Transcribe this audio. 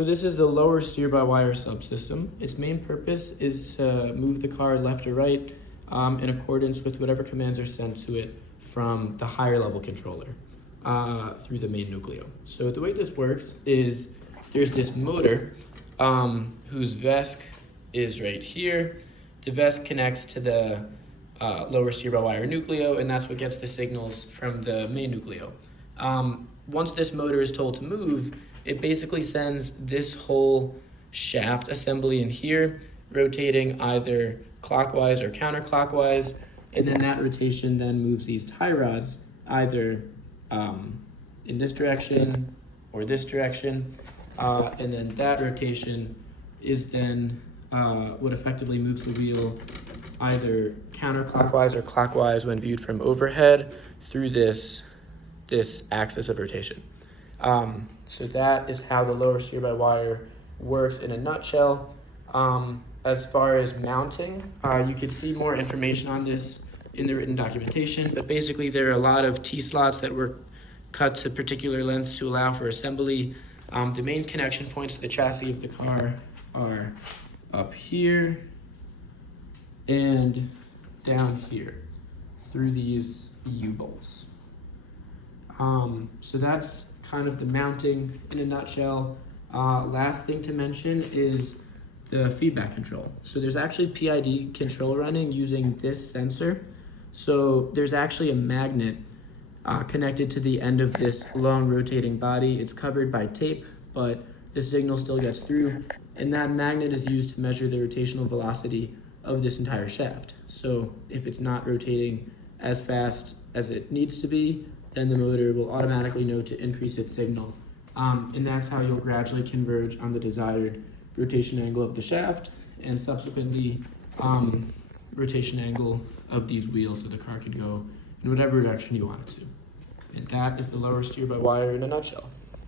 So this is the lower steer-by-wire subsystem. Its main purpose is to move the car left or right in accordance with whatever commands are sent to it from the higher level controller through the main nucleo. So the way this works is there's this motor whose VESC is right here. The VESC connects to the lower steer-by-wire nucleo, and that's what gets the signals from the main nucleo. Once this motor is told to move, it basically sends this whole shaft assembly in here, rotating either clockwise or counterclockwise, and then that rotation then moves these tie rods either in this direction or this direction, and then that rotation is then what effectively moves the wheel either counterclockwise or clockwise when viewed from overhead through this axis of rotation. So that is how the lower steer-by-wire works in a nutshell. As far as mounting, you can see more information on this in the written documentation, but basically there are a lot of T-slots that were cut to particular lengths to allow for assembly. The main connection points to the chassis of the car are up here and down here through these U-bolts. So that's kind of the mounting in a nutshell. Last thing to mention is the feedback control. So there's actually PID control running using this sensor. So there's actually a magnet connected to the end of this long rotating body. It's covered by tape, but the signal still gets through, and that magnet is used to measure the rotational velocity of this entire shaft. So if it's not rotating as fast as it needs to be, then the motor will automatically know to increase its signal. And that's how you'll gradually converge on the desired rotation angle of the shaft and subsequently rotation angle of these wheels so the car can go in whatever direction you want it to. And that is the lower steer-by-wire in a nutshell.